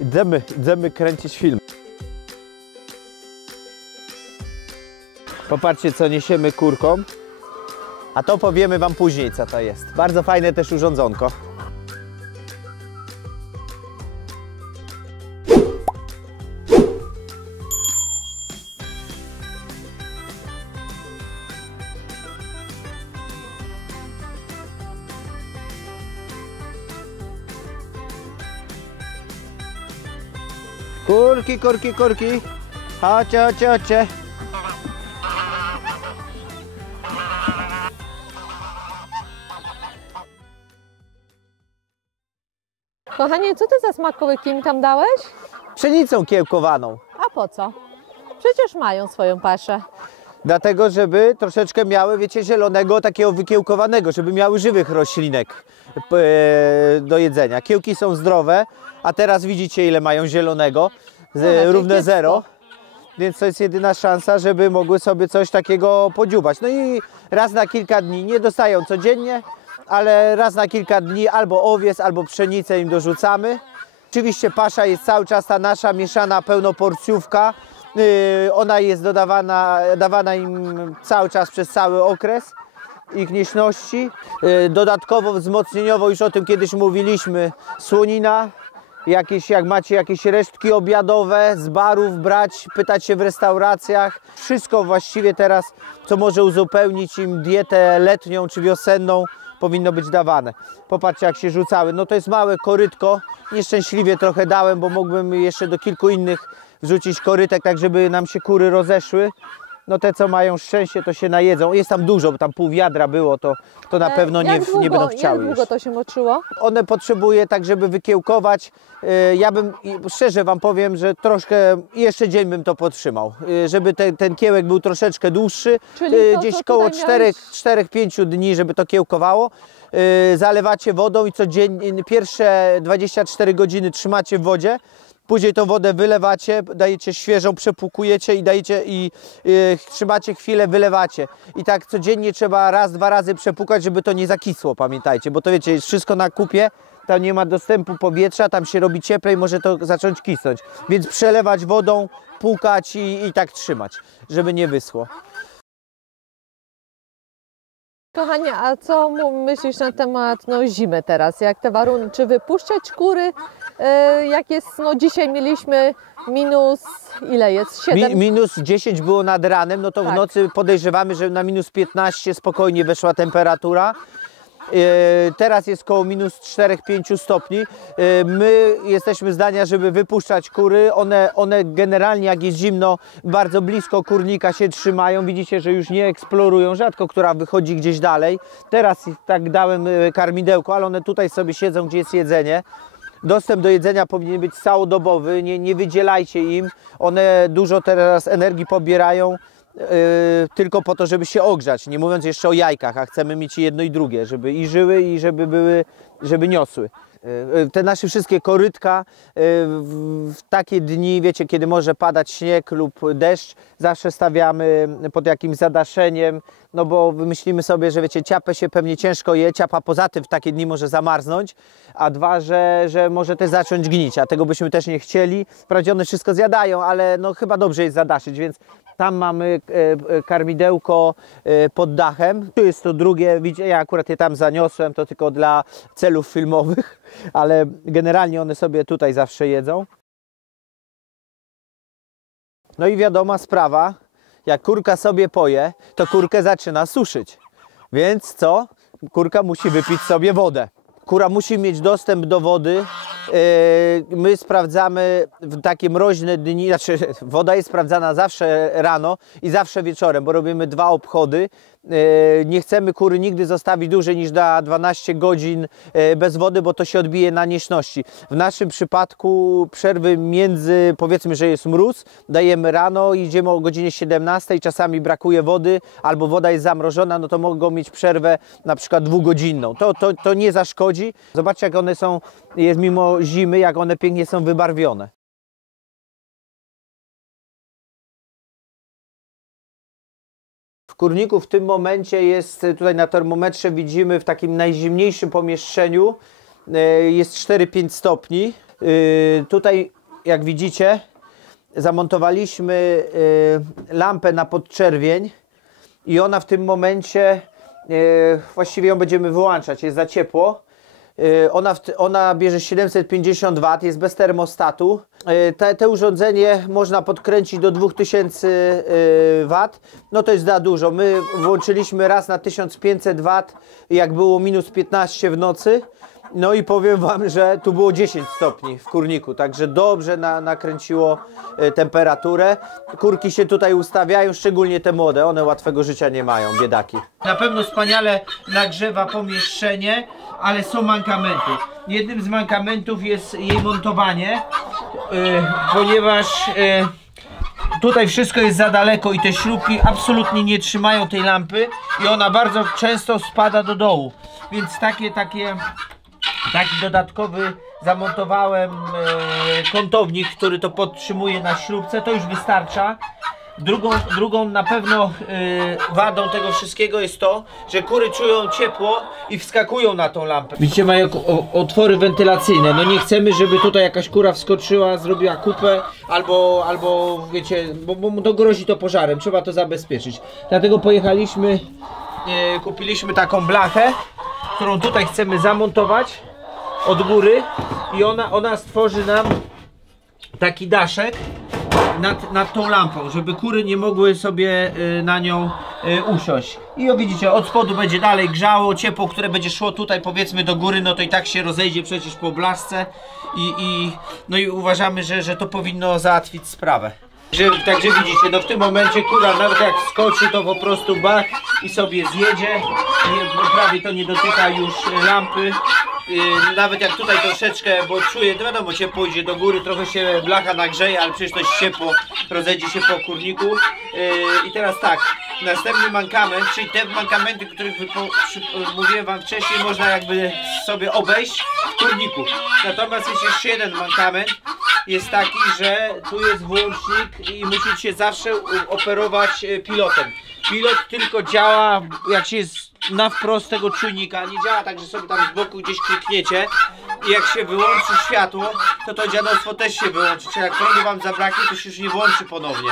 Idziemy kręcić film. Popatrzcie, co niesiemy kurkom. A to powiemy wam później, co to jest. Bardzo fajne też urządzonko. Kurki, kurki, kurki. Chodźcie, chodźcie, chodźcie. Kochanie, co ty za smakołyki mi tam dałeś? Pszenicą kiełkowaną. A po co? Przecież mają swoją paszę. Dlatego, żeby troszeczkę miały, wiecie, zielonego, takiego wykiełkowanego, żeby miały żywych roślinek do jedzenia. Kiełki są zdrowe, a teraz widzicie, ile mają zielonego, równe 0. Więc to jest jedyna szansa, żeby mogły sobie coś takiego podziubać. No i raz na kilka dni, nie dostają codziennie, ale raz na kilka dni albo owiec, albo pszenicę im dorzucamy. Oczywiście pasza jest cały czas ta nasza mieszana pełnoporcjówka. Ona jest dawana im cały czas przez cały okres ich nieśności. Dodatkowo wzmocnieniowo, już o tym kiedyś mówiliśmy, słonina. Jak macie jakieś resztki obiadowe z barów brać, pytać się w restauracjach. Wszystko właściwie teraz, co może uzupełnić im dietę letnią czy wiosenną, powinno być dawane. Popatrzcie, jak się rzucały. No to jest małe korytko. Nieszczęśliwie trochę dałem, bo mógłbym jeszcze do kilku innych wrzucić korytek, tak żeby nam się kury rozeszły. No te, co mają szczęście, to się najedzą. Jest tam dużo, bo tam pół wiadra było, to na pewno nie będą chciały. Jak długo to się moczyło? One potrzebuje tak, żeby wykiełkować. Ja bym, szczerze wam powiem, że troszkę, jeszcze dzień bym to podtrzymał, żeby ten kiełek był troszeczkę dłuższy. Czyli to, gdzieś koło 4-5 dni, żeby to kiełkowało. Zalewacie wodą i codziennie, pierwsze 24 godziny trzymacie w wodzie. Później tą wodę wylewacie, dajecie świeżą, przepłukujecie i trzymacie chwilę, wylewacie. I tak codziennie trzeba raz, 2 razy przepłukać, żeby to nie zakisło, pamiętajcie. Bo to wiecie, jest wszystko na kupie, tam nie ma dostępu powietrza, tam się robi cieplej, może to zacząć kisnąć. Więc przelewać wodą, płukać i tak trzymać, żeby nie wyschło. Kochanie, a co myślisz na temat zimy teraz? Jak te warunki, czy wypuszczać kury? Jak jest, dzisiaj mieliśmy minus, ile jest? 7? Minus 10 było nad ranem, no to tak. W nocy podejrzewamy, że na minus 15 spokojnie weszła temperatura. Teraz jest koło minus 4-5 stopni. My jesteśmy zdania, żeby wypuszczać kury. One generalnie, jak jest zimno, bardzo blisko kurnika się trzymają. Widzicie, że już nie eksplorują. Rzadko która wychodzi gdzieś dalej. Teraz tak dałem karmidełko, ale one tutaj sobie siedzą, gdzie jest jedzenie. Dostęp do jedzenia powinien być całodobowy. Nie wydzielajcie im. One dużo teraz energii pobierają. Tylko po to, żeby się ogrzać, nie mówiąc jeszcze o jajkach, a chcemy mieć jedno i drugie, żeby i żyły i żeby niosły. Te nasze wszystkie korytka w takie dni, wiecie, kiedy może padać śnieg lub deszcz, zawsze stawiamy pod jakimś zadaszeniem, no bo myślimy sobie, że wiecie, ciapę się pewnie ciężko je, ciapa poza tym w takie dni może zamarznąć, a dwa, że może też zacząć gnić, a tego byśmy też nie chcieli. Wprawdzie one wszystko zjadają, ale no chyba dobrze jest zadaszyć, więc tam mamy karmidełko pod dachem. Tu jest to drugie, widzicie, ja akurat je tam zaniosłem, to tylko dla celów filmowych, ale generalnie one sobie tutaj zawsze jedzą. No i wiadoma sprawa, jak kurka sobie poje, to kurkę zaczyna suszyć. Więc co? Kurka musi wypić sobie wodę. Kura musi mieć dostęp do wody. My sprawdzamy w takie mroźne dni, znaczy woda jest sprawdzana zawsze rano i zawsze wieczorem, bo robimy 2 obchody. Nie chcemy kury nigdy zostawić dłużej niż na 12 godzin bez wody, bo to się odbije na nieśności. W naszym przypadku przerwy między, powiedzmy, że jest mróz, dajemy rano, idziemy o godzinie 17, czasami brakuje wody albo woda jest zamrożona, no to mogą mieć przerwę na przykład 2-godzinną. To nie zaszkodzi. Zobaczcie, jak one są, jest mimo zimy, jak one pięknie są wybarwione. W kurniku w tym momencie jest, tutaj na termometrze widzimy, w takim najzimniejszym pomieszczeniu jest 4-5 stopni. Tutaj, jak widzicie, zamontowaliśmy lampę na podczerwień i ona w tym momencie, właściwie ją będziemy wyłączać, jest za ciepło. Ona bierze 750 W, jest bez termostatu. Te urządzenie można podkręcić do 2000 W. No to jest za dużo. My włączyliśmy raz na 1500 W, jak było minus 15 w nocy. No i powiem wam, że tu było 10 stopni w kurniku, także dobrze nakręciło temperaturę. Kurki się tutaj ustawiają, szczególnie te młode, one łatwego życia nie mają, biedaki. Na pewno wspaniale nagrzewa pomieszczenie, ale są mankamenty. Jednym z mankamentów jest jej montowanie, ponieważ tutaj wszystko jest za daleko i te śrubki absolutnie nie trzymają tej lampy i ona bardzo często spada do dołu, więc taki dodatkowy zamontowałem kątownik, który to podtrzymuje na śrubce, to już wystarcza. Drugą na pewno wadą tego wszystkiego jest to, że kury czują ciepło i wskakują na tą lampę. Widzicie, mają otwory wentylacyjne. No nie chcemy, żeby tutaj jakaś kura wskoczyła, zrobiła kupę albo wiecie, bo to grozi to pożarem. Trzeba to zabezpieczyć. Dlatego pojechaliśmy, kupiliśmy taką blachę, którą tutaj chcemy zamontować od góry i ona stworzy nam taki daszek nad tą lampą, żeby kury nie mogły sobie na nią usiąść. I widzicie, od spodu będzie dalej grzało, ciepło, które będzie szło tutaj powiedzmy do góry, no to i tak się rozejdzie przecież po blaszce no i uważamy, że to powinno załatwić sprawę. Także widzicie, no w tym momencie kura nawet jak skoczy, to po prostu bach i sobie zjedzie, prawie to nie dotyka już lampy. Nawet jak tutaj troszeczkę, bo czuję, to wiadomo, ciepło idzie do góry, trochę się blacha nagrzeje, ale przecież to jest ciepło, rozejdzie się po kurniku. I teraz tak, następny mankament, czyli te mankamenty, o których mówiłem wam wcześniej, można jakby sobie obejść w kurniku. Natomiast jest jeszcze jeden mankament, jest taki, że tu jest włącznik i musicie zawsze operować pilotem. Pilot tylko działa, jak się jest na wprost tego czujnika, nie działa tak, że sobie tam z boku gdzieś klikniecie i jak się wyłączy światło, to dziadostwo też się wyłączy, czyli jak prądu wam zabraknie, to się już nie włączy ponownie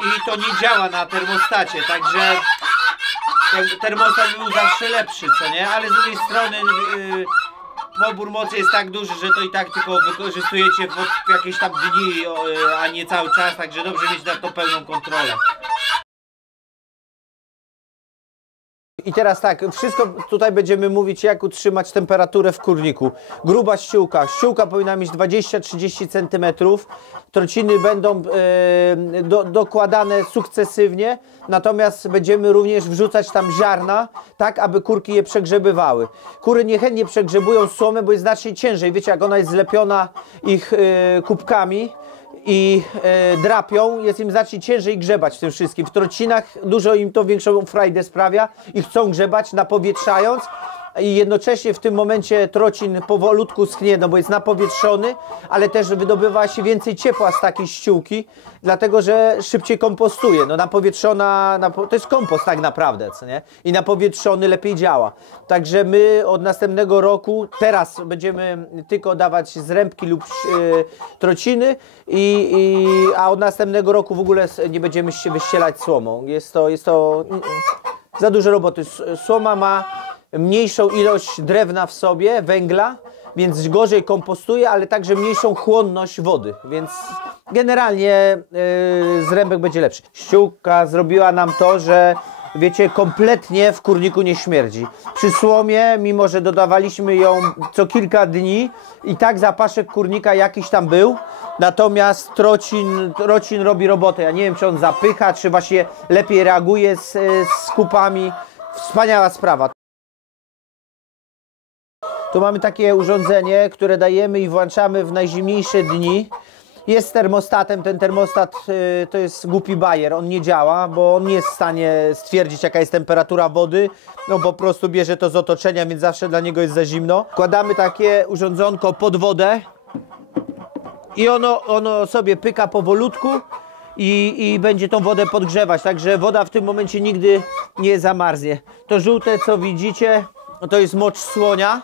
i to nie działa na termostacie, także ten termostat był zawsze lepszy, co nie, ale z drugiej strony pobór mocy jest tak duży, że to i tak tylko wykorzystujecie w jakieś tam dni, a nie cały czas, także dobrze mieć nad to pełną kontrolę. I teraz tak, wszystko tutaj będziemy mówić, jak utrzymać temperaturę w kurniku. Gruba ściółka. Ściółka powinna mieć 20-30 cm. Trociny będą dokładane sukcesywnie, natomiast będziemy również wrzucać tam ziarna, tak aby kurki je przegrzebywały. Kury niechętnie przegrzebują słomę, bo jest znacznie ciężej. Wiecie, jak ona jest zlepiona ich kubkami i drapią, jest im znacznie ciężej grzebać w tym wszystkim. W trocinach dużo im to większą frajdę sprawia i chcą grzebać napowietrzając i jednocześnie w tym momencie trocin powolutku schnie, no bo jest napowietrzony, ale też wydobywa się więcej ciepła z takiej ściółki, dlatego że szybciej kompostuje. No napowietrzona, to jest kompost tak naprawdę, co nie? I napowietrzony lepiej działa. Także my od następnego roku, teraz będziemy tylko dawać zrębki lub trociny, a od następnego roku w ogóle nie będziemy się wyścielać słomą. Jest to za dużo roboty. Słoma ma mniejszą ilość drewna w sobie, węgla, więc gorzej kompostuje, ale także mniejszą chłonność wody, więc generalnie zrębek będzie lepszy. Ściółka zrobiła nam to, że wiecie, kompletnie w kurniku nie śmierdzi. Przy słomie, mimo że dodawaliśmy ją co kilka dni, i tak zapaszek kurnika jakiś tam był, natomiast trocin robi robotę. Ja nie wiem, czy on zapycha, czy właśnie lepiej reaguje z kupami. Wspaniała sprawa. Tu mamy takie urządzenie, które dajemy i włączamy w najzimniejsze dni. Jest termostatem, ten termostat to jest głupi bajer, on nie działa, bo on nie jest w stanie stwierdzić, jaka jest temperatura wody. No po prostu bierze to z otoczenia, więc zawsze dla niego jest za zimno. Wkładamy takie urządzonko pod wodę i ono sobie pyka powolutku i będzie tą wodę podgrzewać, także woda w tym momencie nigdy nie zamarznie. To żółte, co widzicie, to jest mocz słonia.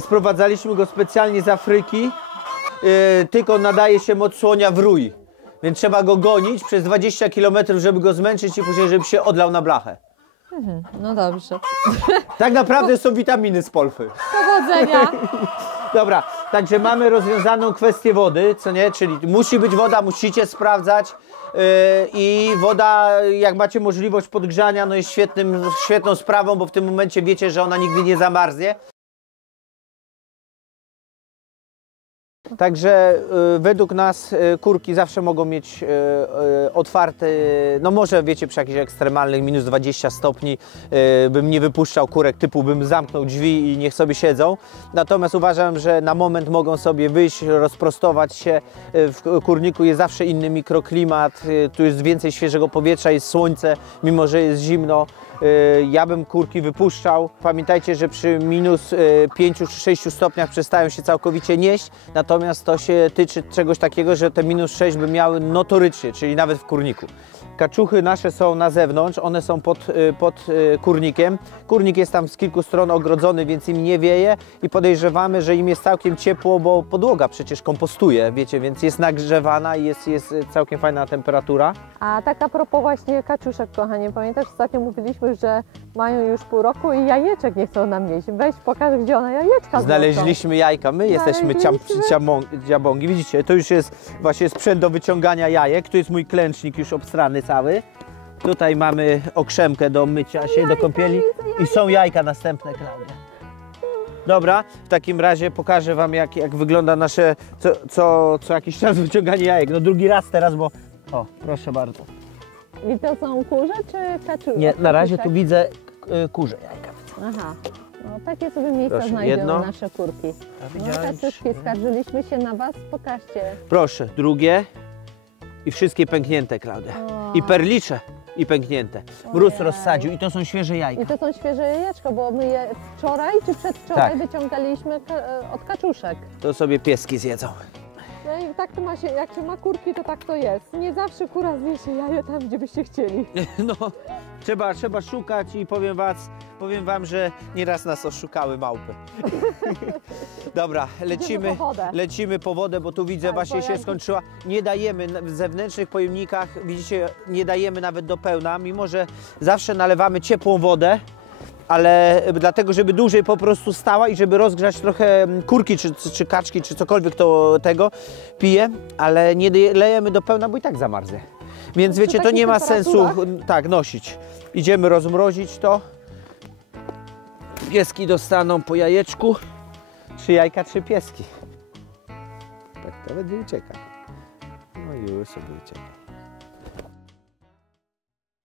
Sprowadzaliśmy go specjalnie z Afryki. tylko nadaje się moc słonia w rój. Więc trzeba go gonić przez 20 km, żeby go zmęczyć i później, żeby się odlał na blachę. No dobrze. Tak naprawdę są witaminy z polfy. Powodzenia. Dobra, także mamy rozwiązaną kwestię wody, co nie? Czyli musi być woda, musicie sprawdzać i woda, jak macie możliwość podgrzania, no jest świetną sprawą, bo w tym momencie wiecie, że ona nigdy nie zamarznie. Także według nas kurki zawsze mogą mieć otwarte, no może wiecie przy jakichś ekstremalnych minus 20 stopni bym nie wypuszczał kurek typu bym zamknął drzwi i niech sobie siedzą. Natomiast uważam, że na moment mogą sobie wyjść, rozprostować się. W kurniku jest zawsze inny mikroklimat, tu jest więcej świeżego powietrza, jest słońce, mimo że jest zimno. Ja bym kurki wypuszczał. Pamiętajcie, że przy minus 5 czy 6 stopniach przestają się całkowicie nieść, natomiast to się tyczy czegoś takiego, że te minus 6 by miały notorycznie, czyli nawet w kurniku. Kaczuchy nasze są na zewnątrz, one są pod kurnikiem. Kurnik jest tam z kilku stron ogrodzony, więc im nie wieje i podejrzewamy, że im jest całkiem ciepło, bo podłoga przecież kompostuje, wiecie, więc jest nagrzewana i jest całkiem fajna temperatura. A tak a propos właśnie kaczuszek, kochanie, pamiętasz, ostatnio mówiliśmy, że mają już pół roku i jajeczek nie chcą nam nieść. Weź pokaż, gdzie one jajeczka Znaleźliśmy jajka, my jesteśmy ciabongi. Widzicie, to już jest właśnie sprzęt do wyciągania jajek. Tu jest mój klęcznik już obstrany cały. Tutaj mamy okrzemkę do mycia się, do kąpieli i są jajka następne, Klaudia. Dobra, w takim razie pokażę Wam jak wygląda nasze co jakiś czas wyciąganie jajek. No drugi raz teraz, bo o, proszę bardzo. I to są kurze czy kaczuszki? Nie, na razie tu widzę kurze jajka. Aha, no takie sobie miejsca Proszę, znajdują jedno. nasze kurki. No widziałem kaczuszki, skarżyliśmy się na Was, pokażcie. Proszę, drugie i wszystkie pęknięte, Klaudia. I perlicze i pęknięte. Mróz Ojej. rozsadził i to są świeże jajka. I to są świeże jajeczko, bo my je wczoraj czy przedwczoraj Tak. wyciągaliśmy od kaczuszek. To sobie pieski zjedzą. No i tak to ma się, jak się ma kurki, to tak to jest. Nie zawsze kura zje się jaje tam, gdzie byście chcieli. No, trzeba szukać i powiem wam, że nieraz nas oszukały małpy. Dobra, lecimy po wodę, bo tu widzę Tak, właśnie bo się jak- skończyła. Nie dajemy w zewnętrznych pojemnikach, widzicie, nie dajemy nawet do pełna, mimo że zawsze nalewamy ciepłą wodę, ale dlatego, żeby dłużej po prostu stała i żeby rozgrzać trochę kurki, czy kaczki, czy cokolwiek to tego pije, ale nie lejemy do pełna, bo i tak zamarznie. Więc wiecie, to takich nie ma sensu temperaturach? tak nosić. Idziemy rozmrozić to. Pieski dostaną po jajeczku. 3 jajka, 3 pieski. Tak to będzie uciekać. No i już sobie ucieka.